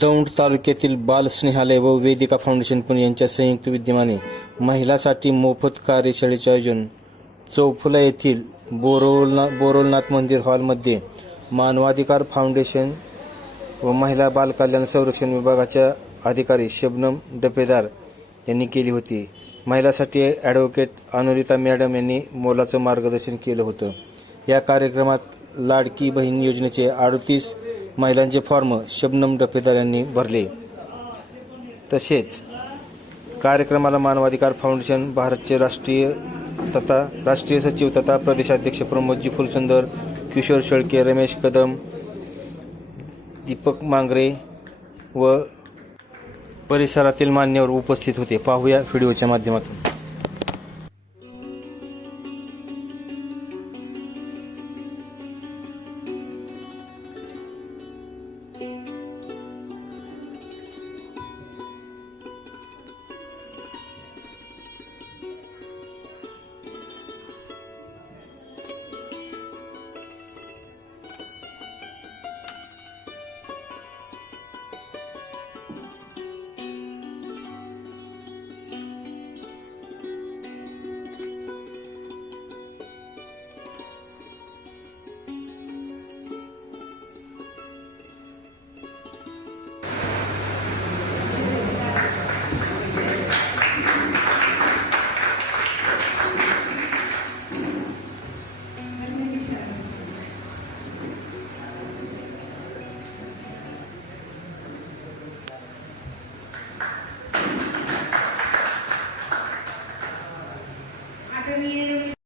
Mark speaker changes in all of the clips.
Speaker 1: दौंड तालुक्यातील बाल स्नेहालय व वेदिका फाउंडेशन पुणे यांच्या संयुक्त विद्यमाने महिलासाठी मोफत कार्यशाळेचे आयोजन. चौफुला येथील बोरोलना बोरोलनाथ मंदिर हॉलमध्ये मानवाधिकार फाउंडेशन व महिला बाल कल्याण संरक्षण विभागाच्या अधिकारी शबनम डपेदार यांनी केली होती. महिलासाठी ॲडव्होकेट अनुरिता मॅडम यांनी मोलाचं मार्गदर्शन केलं होतं. या कार्यक्रमात लाडकी बहीण योजनेचे अडतीस महिलांचे फॉर्म शबनम डपेदार यांनी भरले. तसेच कार्यक्रमाला मानवाधिकार फाउंडेशन भारतचे राष्ट्रीय तथा राष्ट्रीय सचिव तथा प्रदेशाध्यक्ष प्रमोदजी फुलसुंदर किशोर शेळके रमेश कदम दीपक मांगरे व परिसरातील मान्यवर उपस्थित होते. पाहूया व्हिडिओच्या माध्यमातून. after the interview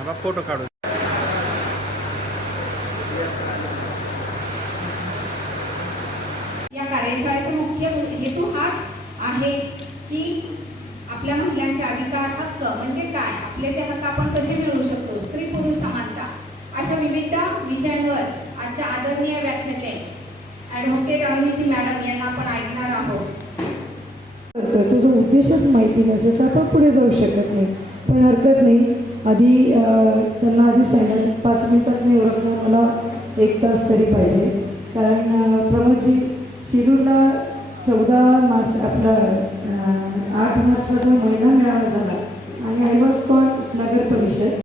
Speaker 1: फोटो काढू
Speaker 2: या कार्यशाळेचा मुख्य हेतू हाच आहे की आपल्या महिलांचे अधिकार हक्क म्हणजे काय? आपले ते हक्क आपण कसे मिळवू शकतो? स्त्री पुरुष समानता. अशा विविध विषयांवर आजच्या आदरणीय व्याख्याते ॲडव्होकेट अरुणिती मॅडम यांना आपण ऐकणार आहोत.
Speaker 3: तुझा उद्देशच माहिती नसेल तर आपण पुढे जाऊ शकत नाही. पण हरकत नाही. आधी त्यांना आधी सांगितलं पाच मिनिटात नाही ओळखणार मला एक तास तरी पाहिजे. कारण प्रमोदजी शिरूरला चौदा मार्च आपला आठ मार्चला जो महिला मेळावा झाला आणि आय वॉज कॉल नगर परिषद